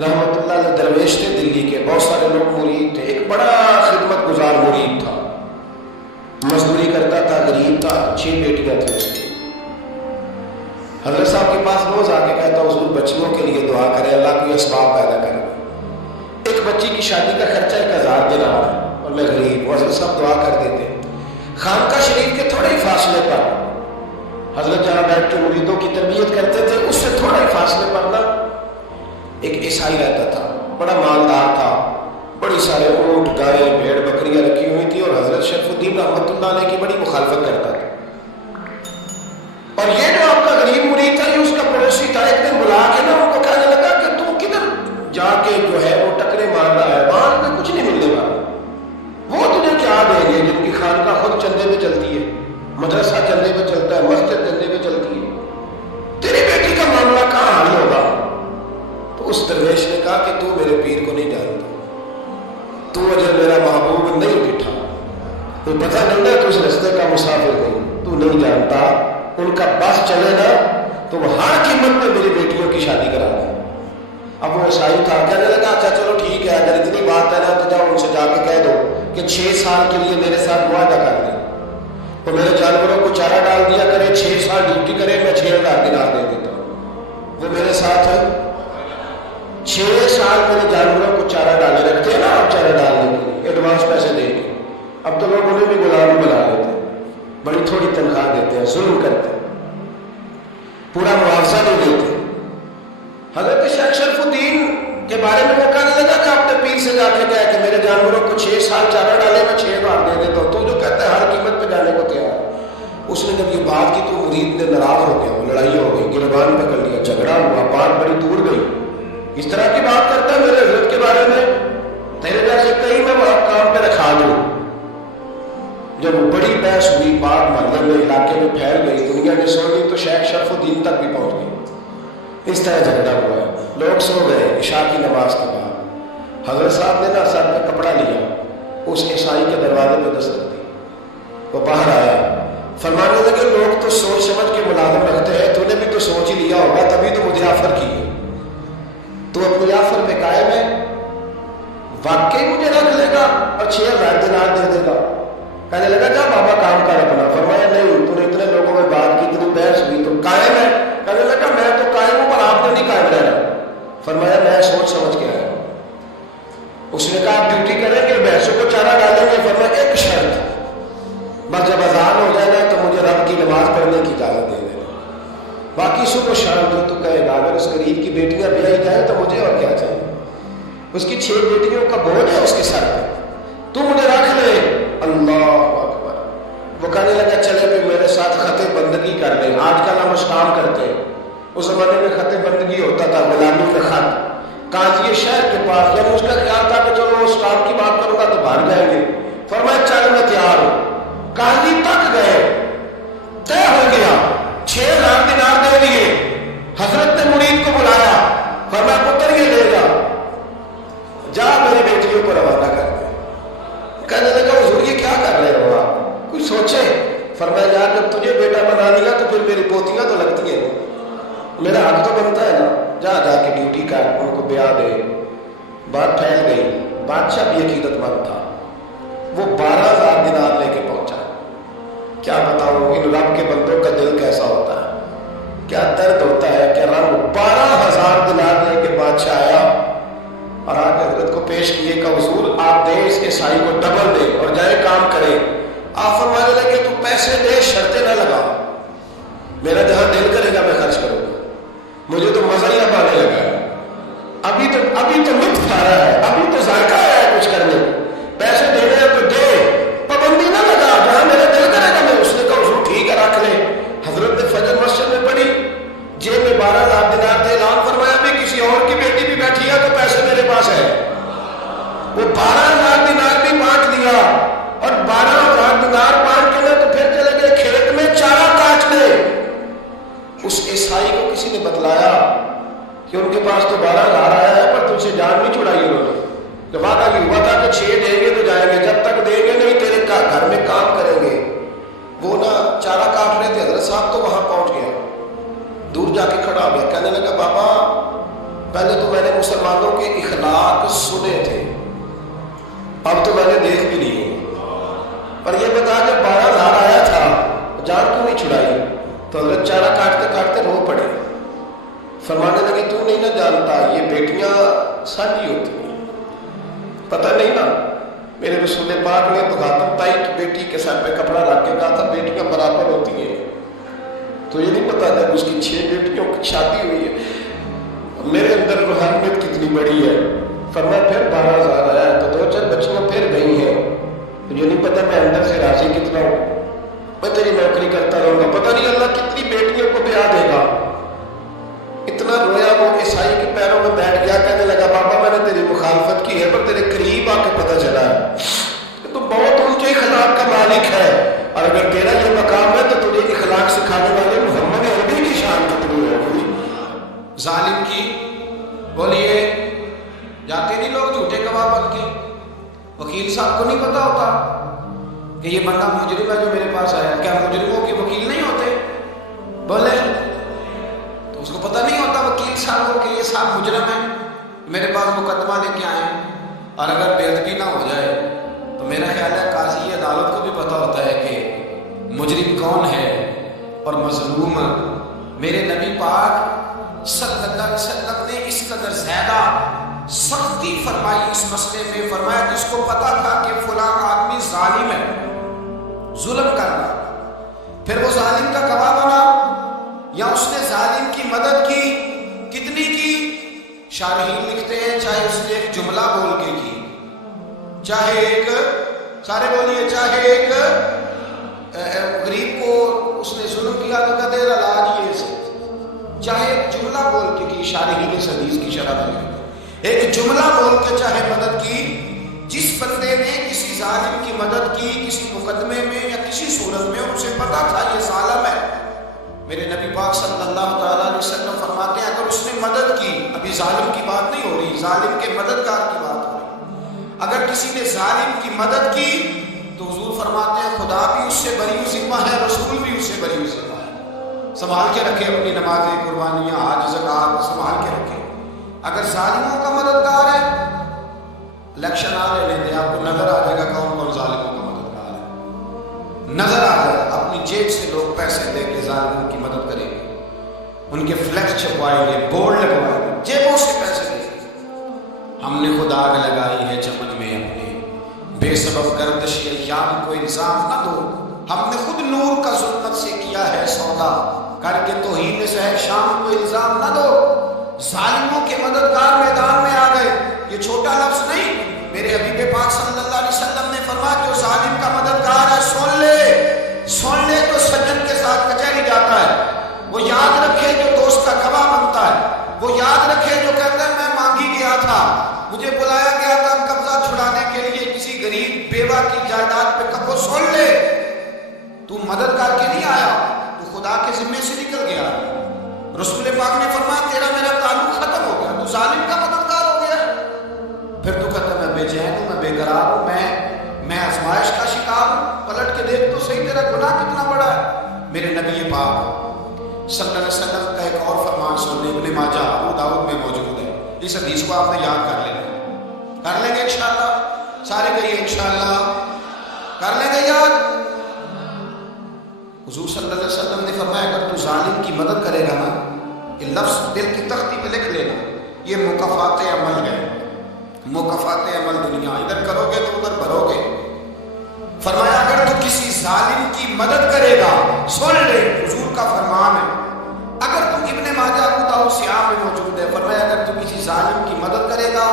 رحمت اللہ علیہ درویش تھے دلی کے، بہت سارے لوگ مرید تھے، ایک بڑا خدمت گزار مرید تھا، مزدوری کرتا تھا، غریب تھا، 6 بیٹیاں تھیں اس کی۔ حضرت صاحب کے پاس روز آ کے کہتا حضور بچیوں کے لیے دعا کرے، اللہ کوئی اسباب پیدا کرے۔ ایک بچی کی شادی کا خرچہ 1000 دینار ہے اور میں غریب ہوں، حضرت صاحب دعا کر دیتے۔ خانقاہ شریف کے تھوڑے ہی فاصلے پر حضرت جہاں بیٹھ کے مریدوں کی تربیت کرتے تھے، اس سے تھوڑے ہی فاصلے پر نا ایک عیسائی رہتا تھا، بڑا مالدار تھا، بڑی سارے اونٹ گائے بھیڑ بکریاں رکھی ہوئی تھی، اور حضرت شریف الدین رحمت اللہ علیہ کی بڑی مخالفت کرتا تھا۔ اور یہ جو آپ کا غریب مرید تھا، یہ اس کا پڑوسی تھا، ایک دن بلا کے نا ان کو کہنے لگا کہ تو کدھر جا کے جو ہے وہ ٹکرے مار رہا ہے، وہاں میں کچھ نہیں ملنے والا، وہ تجھے کیا دیں گے جن کی خانقاہ خود چندے پہ چلتی ہے، مدرسہ چندے پہ چلتا ہے، مسجد چندے پہ چلتی ہے، تیری بیٹی کا معاملہ کہاں حل ہوگا؟ تو اس درویش نے کہا کہ تو میرے پیر کو نہیں جانتا، تو اجر میرا محبوب نہیں بٹھا، تو پتہ نہیں نا تو اس رستے کا مسافر نہیں، تو نہیں جانتا، ان کا بس چلے نا تو وہ ہر قیمت پہ میری بیٹیوں کی شادی کرا دیں۔ اب وہ عیسائی تھا، کہنے لگا اچھا چلو ٹھیک ہے، اگر اتنی بات ہے نا تو جاؤ ان سے جا کے کہہ دو کہ 6 سال کے لیے میرے ساتھ معاہدہ کر دیں، وہ میرے جانوروں کو چارہ ڈال دیا کرے، 6 سال ڈیوٹی کرے، میں 6000 دینار دے دیتا ہوں۔ وہ میرے ساتھ 6 سال میرے جانوروں کو چارہ ڈالے رکھتے ہیں نا آپ، چارہ ڈالنے کے لیے ایڈوانس پیسے دے کے، اب تو لوگ انہیں بھی غلام بنا لیتے ہیں، بڑی تھوڑی تنخواہ دیتے ہیں، ظلم کرتے ہیں، پورا معاوضہ نہیں دیتے۔ حضرت شیخ شرف الدین کے بارے میں وہ کہنے لگا کہ اپنے پیر سے جا کے کہا کہ میرے جانوروں کو 6 سال چارہ ڈالے، میں 6 بار دے دیتا ہوں، تو جو کہتا ہے ہر قیمت پہ جانے کو تیار ہے۔ اس نے جب یہ بات کی تو مرید نے ناراض ہو گیا، وہ لڑائی ہو گئی، گربان پکڑ لیا، جھگڑا ہوا، بات بڑی دور گئی، اس طرح کی بات کرتا ہے میرے حضرت کے بارے میں، تیرے جیسے کہیں میں وہ کام پہ رکھا دوں۔ جب وہ بڑی بحث ہوئی، بات محلے میں علاقے میں پھیل گئی، دنیا نے سو لی، تو شیخ شرف الدین تک بھی پہنچ گئی۔ اس طرح جھگڑا ہوا ہے، لوگ سو گئے عشاء کی نماز کے بعد، حضرت صاحب نے نا سر پہ کپڑا لیا، اس عیسائی کے دروازے پہ دستک دی، وہ باہر آیا، فرمانے لگے لوگ تو سوچ سمجھ کے ملازم رکھتے ہیں، تو نے بھی تو سوچ ہی لیا ہوگا، تبھی تو مجھے آفر کی ہے، تو اپنی آفر پہ قائم ہے، واقعی مجھے رکھ لے گا اور 6000 دینار دے دے گا؟ کہنے لگا جا بابا کام کر اپنا۔ فرمایا نہیں، تو نے اتنے لوگوں میں بات کی، اتنی بحث ہوئی، تو قائم ہے؟ کہنے لگا میں تو قائم ہوں پر آپ نے نہیں قائم رہنا۔ فرمایا میں سوچ سمجھ کے آیا۔ اس نے کہا آپ ڈیوٹی کریں گے، بحثوں کو چارہ ڈالیں گے؟ فرمایا ایک شرط، بس جب اذان ہو جائے نا تو مجھے رب کی نماز پڑھنے کی اجازت دے دینا، باقی صبح و شام جو تو کہے گا۔ اگر اس غریب کی بیٹیاں بیائی جائیں تو مجھے اور کیا چاہیے، اس کی 6 بیٹیوں کا بوجھ ہے اس کے سر پہ، تو مجھے رکھ لے۔ اللہ اکبر۔ وہ کہنے لگا چلے پھر میرے ساتھ خط بندگی کر لیں، آج کل ہم اس کام کرتے ہیں، اس زمانے میں خط بندگی ہوتا تھا، غلامی کا خط، قاضی شہر کے پاس، جب اس کا خیال تھا کہ چلو اس کام کی بات کروں گا تو بھاگ جائیں گے، فرمایا چل میں تیار ہوں۔ قاضی تک گئے، طے ہو گیا، 6000 دینار دے دیے۔ حضرت نے مرید کو بلایا، فرمایا پتر یہ لے جا، جا میری بیٹیوں کو روانہ کر دے۔ کہنے لگا حضور یہ کیا کر رہے ہو آپ، کچھ سوچے؟ فرمایا یار جب تجھے بیٹا بنا لیا تو پھر میری پوتیاں تو لگتی ہیں، میرا حق تو بنتا ہے نا، جا جا کے ڈیوٹی کر، ان کو بیاہ دے۔ بات پھیل گئی، بادشاہ بھی عقیدت مند تھا، وہ 12000 دینار لے کے پہنچا۔ کیا بتاؤں ان رب کے بندوں کا دل کیسا ہوتا ہے، کیا درد ہوتا ہے کہ رب 12000 دینار لے کے بادشاہ آیا اور آج حضرت کو پیش کیے کہ حضور آپ دے اس عیسائی کو ڈبل دے اور جائے کام کرے۔ آپ فرمانے لگے تو پیسے دے، شرطیں نہ لگا، میرا جہاں دل کرے گا میں خرچ کروں گا، مجھے تو مزہ ہی اب آنے لگا ہے، ابھی تو لطف آ رہا ہے، ابھی تو ذائقہ آیا ہے کچھ کرنے، پیسے دینے ہیں تو دے، پابندی نہ لگا، جہاں میرا دل کرے گا میں۔ اس نے کہا حضور ٹھیک ہے رکھ لے۔ حضرت نے فجر مسجد میں پڑھی، جیب میں 12000 دینار تھے، اعلان فرمایا بھی کسی اور کی بیٹی بھی بیٹھی ہے تو پیسے میرے پاس ہے۔ وہ 12000 دینار بھی بانٹ دیا، اور 12000 دینار بانٹ کے تو پھر چلے گئے کھیت میں چارہ کاٹنے۔ اس عیسائی کو کسی نے بتلایا کہ ان کے پاس تو 12000 آیا ہے پر تجھ سے جان نہیں چھڑائی انہوں نے، جب وعدہ یہ ہوا تھا کہ 6 دیں گے تو جائیں گے، جب تک دیں گے نہیں تیرے گھر میں کام کریں گے۔ وہ نا چارہ کاٹ رہے تھے، حضرت صاحب تو وہاں پہنچ گیا، دور جا کے کھڑا ہو گیا، کہنے لگا بابا پہلے تو میں نے مسلمانوں کے اخلاق سنے تھے، اب تو میں نے دیکھ بھی لیے۔ پر یہ بتا جب 12,000 آیا تھا جان کیوں نہیں چھڑائی؟ تو حضرت چارہ کاٹتے کاٹتے رو پڑے، فرمانے لگے تو نہیں نہ جانتا یہ بیٹیاں سانجی ہوتی ہیں، پتہ نہیں نا؟ میرے رسول پاک نے تو خاتم تائی کی بیٹی کے سر پہ کپڑا رکھ کے کہا تھا بیٹیاں برابر ہوتی ہیں، تو یہ نہیں پتا جب اس کی 6 بیٹیوں کی شادی ہوئی ہے میرے اندر روحانیت کتنی بڑی ہے۔ فرمایا پھر 12,000 آیا تو 2-4 بچیاں پھر گئی ہیں، مجھے نہیں پتا میں اندر سے راضی کتنا ہوں، میں تیری نوکری کرتا رہوں گا، پتہ نہیں اللہ کتنی بیٹیوں کو بیاہ دے گا۔ اتنا رویا وہ عیسائی کے پیروں میں بیٹھ گیا، کہنے لگا بابا میں نے تیری مخالفت کی ہے پر تیرے قریب آ کے پتہ چلا ہے کہ تو بہت اونچے اخلاق کا مالک ہے، اور اگر تیرا یہ مقام ہے تو تجھے اخلاق سکھانے والے محمد عربی کی شان کتنی ہوگی۔ ظالم کی بولیے جاتے نہیں لوگ جھوٹے گواہ بن کے، وکیل صاحب کو نہیں پتا ہوتا کہ یہ بندہ مجرم ہے جو میرے پاس آیا، کیا مجرموں کے وکیل نہیں ہوتے؟ بولے تو اس کو پتہ نہیں ہوتا وکیل صاحب کو کہ یہ صاحب مجرم ہے، میرے پاس مقدمہ لے کے آئے ہیں، اور اگر بے ادبی نہ ہو جائے تو میرا خیال ہے قاضی عدالت کو بھی پتہ ہوتا ہے کہ مجرم کون ہے اور مظلوم۔ میرے نبی پاک صلی اللہ علیہ وسلم نے اس قدر زیادہ سختی فرمائی اس مسئلے میں، فرمایا جس کو پتا تھا کہ فلاں آدمی ظالم ہے، ظلم کر رہا، پھر وہ ظالم کا گواہ بنا یا اس نے ظالم کی مدد کی، کتنی کی؟ شارحین لکھتے ہیں چاہے اس نے ایک جملہ بول کے کی، چاہے ایک، سارے بولیے، چاہے ایک غریب کو اس نے ظلم کیا تو کہتے ہیں علاج یہ سے، چاہے ایک جملہ بول کے کی، شارحین اس حدیث کی شرح میں ایک جملہ بول کے چاہے مدد کی، جس بندے نے کسی ظالم کی مدد کی کسی مقدمے میں یا کسی صورت میں، اسے پتا تھا یہ ظالم ہے، میرے نبی پاک صلی اللہ تعالیٰ علیہ وسلم فرماتے ہیں اگر اس نے مدد کی، ابھی ظالم کی بات نہیں ہو رہی، ظالم کے مددگار کی بات ہو رہی، اگر کسی نے ظالم کی مدد کی تو حضور فرماتے ہیں خدا بھی اس سے بری ذمہ ہے، رسول بھی اس سے بری ذمہ ہے۔ سنبھال کے رکھے اپنی نمازیں، قربانیاں، حج، زکات سنبھال کے رکھے۔ اگر ظالموں کا مددگار ہے، الیکشن آ رہے لیتے آپ کو نظر آ جائے گا کون کون ظالموں کا مددگار ہے، نظر آ جائے گا، اپنی جیب سے لوگ پیسے دے کے ظالموں کی مدد کریں گے، ان کے فلیکس چھپوائیں گے، بورڈ لگوائیں گے، جیبوں سے پیسے دے گے۔ ہم نے خود آگ لگائی ہے چمن میں اپنے، بے سبب گردش ایام کو الزام نہ دو، ہم نے خود نور کا ظلمت سے کیا ہے سودا، کر کے توہین سحر شام کو الزام نہ دو۔ ظالموں کے مددگار میدان میں آ گئے، یہ چھوٹا لفظ نہیں، میرے حبیب پاک صلی اللہ علیہ وسلم نے فرمایا جو ظالم کا مددگار ہے سن لے تو سجن کے ساتھ کچہری جاتا ہے، وہ یاد رکھے جو دوست کا گواہ بنتا ہے، وہ یاد رکھے جو کہتا ہے میں مانگی گیا تھا، مجھے بلایا گیا تھا قبضہ چھڑانے کے لیے کسی غریب بیوہ کی جائیداد پہ، کب وہ سن لے تو مدد کر کے نہیں آیا، تو خدا کے ذمے سے نکل گیا۔ رسول پاک نے فرمایا تیرا میرا تعلق ختم ہو گیا، تو ظالم کا مددگار ہو گیا، پھر تو کہتا میں بے چین ہوں، میں بے قرار ہوں، میں آزمائش کا شکار ہوں، پلٹ کے دیکھ تو صحیح تیرا گناہ کتنا بڑا ہے۔ میرے نبی پاک صلی اللہ علیہ وسلم کا ایک اور فرمان سننے ابن ماجہ ابو داؤد میں موجود ہے، اس حدیث کو آپ نے یاد کر لینا، کر لیں گے انشاءاللہ، سارے کہیے انشاءاللہ، کر لیں گے یاد۔ حضور صلی اللہ علیہ وسلم نے فرمایا اگر تو ظالم کی مدد کرے گا نا، یہ لفظ دل کی تختی پہ لکھ لینا، یہ مکافات عمل ہے، مکافات عمل دنیا، ادھر کرو گے تو ادھر بھرو گے۔ فرمایا اگر تو کسی ظالم کی مدد کرے گا، سن لے حضور کا فرمان ہے، اگر تو ابن ماجہ ابو داؤد سیاق میں موجود ہے، فرمایا اگر تو کسی ظالم کی مدد کرے گا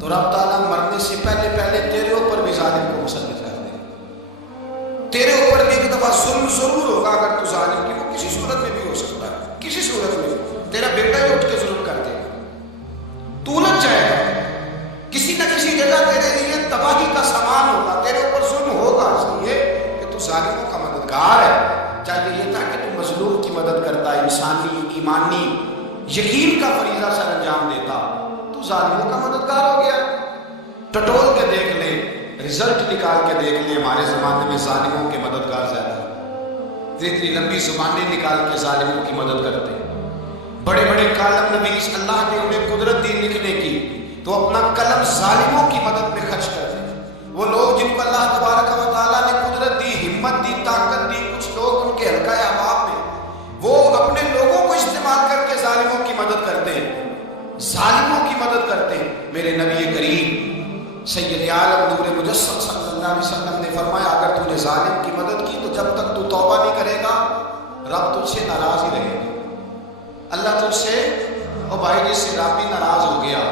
تو رب تعالیٰ مرنے سے پہلے تیرے اوپر بھی ظالم کو مسلط کر دے گا، تیرے اوپر بھی ایک دفعہ ظلم ضرور ہوگا اگر تو ظالم کی، وہ کسی صورت میں بھی ہو سکتا ہے، کسی صورت میں تیرا بیٹا ہی اٹھ کے ظلم کر دے گا، تو الجھ جائے گا، کسی نہ کسی جگہ تیرے لیے تباہی کا سامان ہوگا، تیرے اوپر ظلم ہوگا، اس لیے کہ تو ظالموں کا مددگار ہے۔ چاہے یہ تھا کہ تو مظلوم کی مدد کرتا، انسانی ایمانی یقین کا فریضہ سر انجام دیتا، تو ظالموں کا مددگار ہو گیا۔ ٹٹول کے دیکھ لیں، رزلٹ نکال کے دیکھ لیں، ہمارے زمانے میں ظالموں کے مددگار زیادہ، اتنی لمبی زبانیں نکال کے ظالموں کی مدد کرتے، بڑے بڑے کالم نویس اللہ نے انہیں قدرت دی لکھنے کی، تو اپنا قلم ظالموں کی مدد میں خرچ کرتے ہیں۔ وہ لوگ جن کو اللہ تبارک و تعالیٰ نے قدرت دی، ہمت دی، طاقت دی، کچھ لوگ ان کے حلقہ احباب میں وہ اپنے لوگوں کو استعمال کر کے ظالموں کی مدد کرتے ہیں، ظالموں کی مدد کرتے ہیں۔ میرے نبی کریم سید عالم نور مجسم صلی اللہ علیہ وسلم نے فرمایا اگر تو نے ظالم کی مدد کی تو جب تک تو توبہ نہیں کرے گا رب تجھ سے ناراض ہی رہے گا۔ اللہ تجھ سے، او بھائی جس سے رب بھی ناراض ہو گیا،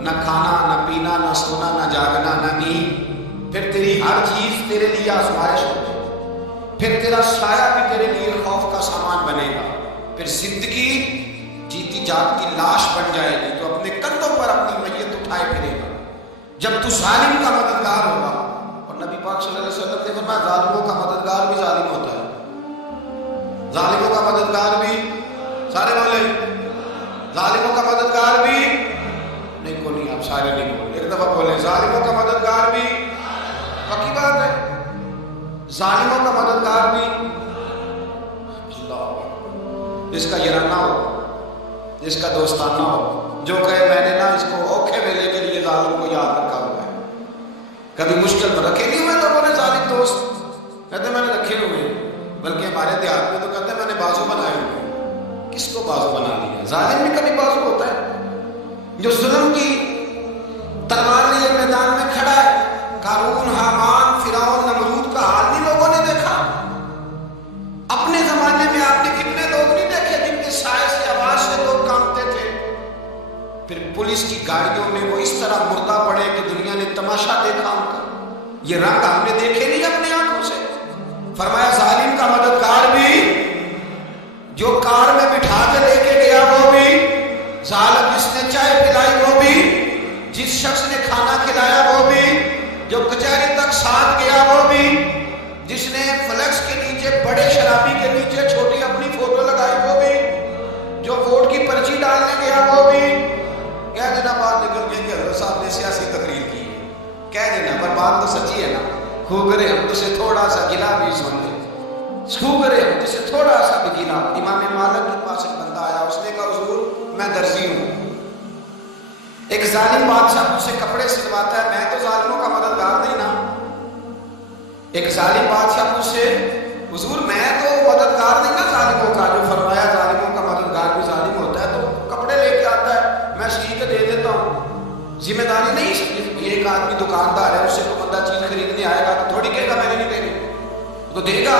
نہ کھانا نہ پینا نہ سونا نہ جاگنا نہ نیند، پھر تیری ہر چیز تیرے لیے آزمائش ہوگی، پھر تیرا سایہ بھی تیرے لیے خوف کا سامان بنے گا، پھر زندگی جیتی جاگتی لاش بن جائے گی جو اپنے کندھوں پر اپنی میت اٹھائے پھرے گا جب تو ظالم کا مددگار ہوگا۔ اور نبی پاک صلی اللہ علیہ وسلم نے فرمایا ظالموں کا مددگار بھی ظالم ہوتا ہے، ظالموں کا مددگار بھی، سارے بولے ظالموں کا مددگار بھی نہیں، کو نہیں، آپ سارے نہیں بولے، ایک دفعہ بولے ظالموں کا مددگار بھی، پکی بات ہے، ظالموں کا مددگار بھی اللہ، جس کا یارانہ ہو، جس کا دوستانہ ہو، جو کہے میں نے نا اس کو اوکھے ویلے کے لیے ظالم کو یاد رکھا ہوا ہے، کبھی مشکل میں رکھے نہیں ہوئے لوگوں نے ظالم دوست، کہتے میں نے رکھے ہوئے، بلکہ ہمارے دیہات میں تو کہتے ہیں میں نے بازو بنائے ہوئے۔ کس کو بازو بنا لیا؟ ظالم بھی کبھی بازو ہوتا ہے، جو ظلم کی تلوار لیے میدان میں کھڑا ہے۔ قارون، حامان، فرعون، نمرود کا حال نہیں لوگوں نے دیکھا؟ اپنے زمانے میں آپ نے کتنے لوگ نہیں دیکھے جن کے سائے سے، آواز سے لوگ کانپتے تھے؟ پھر پولیس کی گاڑیوں میں وہ اس طرح مردہ پڑے کہ دنیا نے تماشا دیکھا ان کا، یہ رنگ ہم نے دیکھے نہیں اپنی آنکھوں سے۔ فرمایا ظالم کا مددگار بھی، جو کار میں بٹھا کے لے کے گیا وہ بھی ظالم، جس نے چائے پلائی وہ بھی، جس شخص نے کھانا کھلایا وہ بھی، جو کچہری تک ساتھ گیا وہ بھی، جس نے فلیکس کے نیچے بڑے شرابی کے نیچے چھوٹی اپنی فوٹو لگائی وہ بھی، جو ووٹ کی پرچی ڈالنے گیا وہ بھی۔ کہہ دینا بات نکل گئی کہ حضرت صاحب نے سیاسی تقریر کی، کہہ دینا، پر بات تو سچی ہے نا۔ خوگرے ہم تو سے تھوڑا سا گلا بھی سن لے، خوگرے ہم تو سے تھوڑا سا بھی گلا۔ امام مالک کے پاس ایک بندہ آیا، اس نے کہا حضور میں درزی ہوں، ایک ظالم بادشاہ مجھ سے کپڑے سلواتا ہے، میں تو ظالموں کا مددگار نہیں نا۔ ایک ظالم بادشاہ مجھ سے، حضور میں تو مددگار نہیں نا ظالموں کا، جو فرمایا ظالموں کا مددگار بھی ظالم ہوتا ہے، تو کپڑے لے کے آتا ہے میں سی کے دے دیتا ہوں، ذمہ داری نہیں سمجھے۔ ایک آدمی دکاندار ہے، اس سے کوئی بندہ چیز خریدنے آئے گا تو تھوڑی کہے گا میں نے نہیں دینی، تو دے گا۔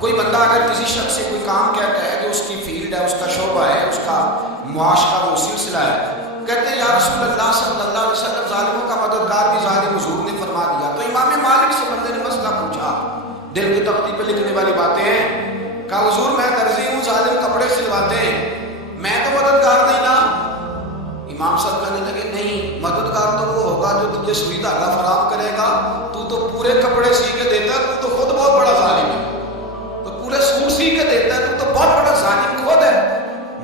کوئی بندہ اگر کسی شخص سے کوئی کام کہتا ہے جو اس کی فیلڈ ہے، اس کا شعبہ ہے، اس کا معاش کا وہ سلسلہ ہے، کہتے ہیں یا رسول اللہ صلی اللہ علیہ وسلم ظالموں کا مددگار بھی ظالم، حضور نے فرما دیا۔ تو امام مالک سے بندے نے مسئلہ پوچھا، دل کی تختی پہ لکھنے والی باتیں ہیں، کہا حضور میں درزی ہوں، ظالم کپڑے سلواتے ہیں، میں تو مددگار نہیں نا۔ امام صاحب کہنے لگے نہیں، مددگار تو وہ ہوگا جو تجھے سوئی دھاگا فراہم کرے گا، تو پورے کپڑے سی کے دیتا ہے، تو خود بہت بڑا ظالم ہے، تو پورے سوٹ سی کے دیتا ہے، تو بہت بڑا ظالم خود ہے۔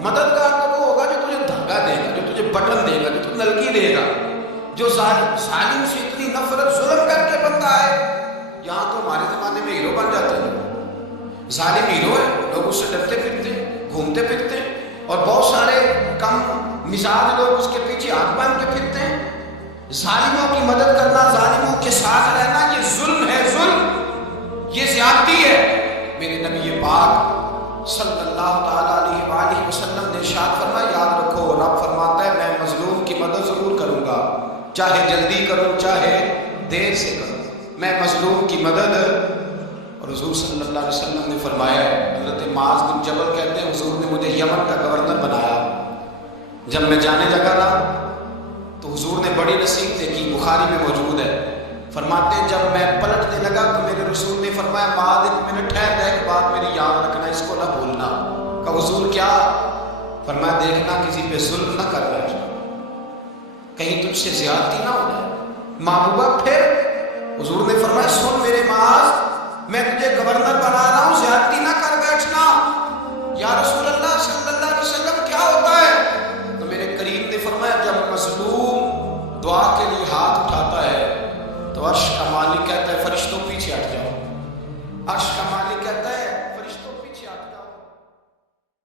مددگار تو وہ ہوگا جو تجھے دھاگا دے گا، جو تجھے بٹن دے گا، جو تجھے نلکی دے گا، جو ظالم سے اتنی نفرت ظلم کر کے بنتا ہے۔ یہاں تو ہمارے زمانے میں ہیرو بن جاتے ہیں، ظالم ہیرو ہے، لوگ اس سے ڈرتے پھرتے گھومتے پھرتے، اور بہت سارے کم مزاج لوگ اس کے پیچھے ہاتھ باندھ کے پھرتے ہیں۔ ظالموں کی مدد کرنا، ظالموں کے ساتھ رہنا، یہ ظلم ہے، ظلم، یہ زیادتی ہے۔ میرے نبی پاک صلی اللہ تعالیٰ علیہ وآلہ وسلم نے ارشاد فرمایا، یاد رکھو رب فرماتا ہے میں مظلوم کی مدد ضرور کروں گا، چاہے جلدی کروں چاہے دیر سے کروں، میں مظلوم کی مدد۔ اور حضور صلی اللہ علیہ وسلم نے فرمایا، حضرت معاذ بن جبل کہتے ہیں حضور نے مجھے یمن کا گورنر بنایا، جب میں جانے لگا نا تو حضور نے بڑی نصیحت دیکھی، بخاری میں موجود ہے، فرماتے ہیں جب میں پلٹنے لگا تو میرے رسول نے فرمایا معاذ ایک منٹ ٹھہر جا، ایک بات میری یاد رکھنا، اس کو نہ بھولنا۔ کہا حضور کیا؟ فرمایا دیکھنا کسی پہ ظلم نہ کر بیٹھ، کہیں تجھ سے زیادتی نہ ہو جائے۔ محبوبہ پھر حضور نے فرمایا سن میرے معاذ، میں تجھے گورنر بنا رہا ہوں، زیادتی نہ کر بیٹھنا۔ یا رسول اللہ صلی اللہ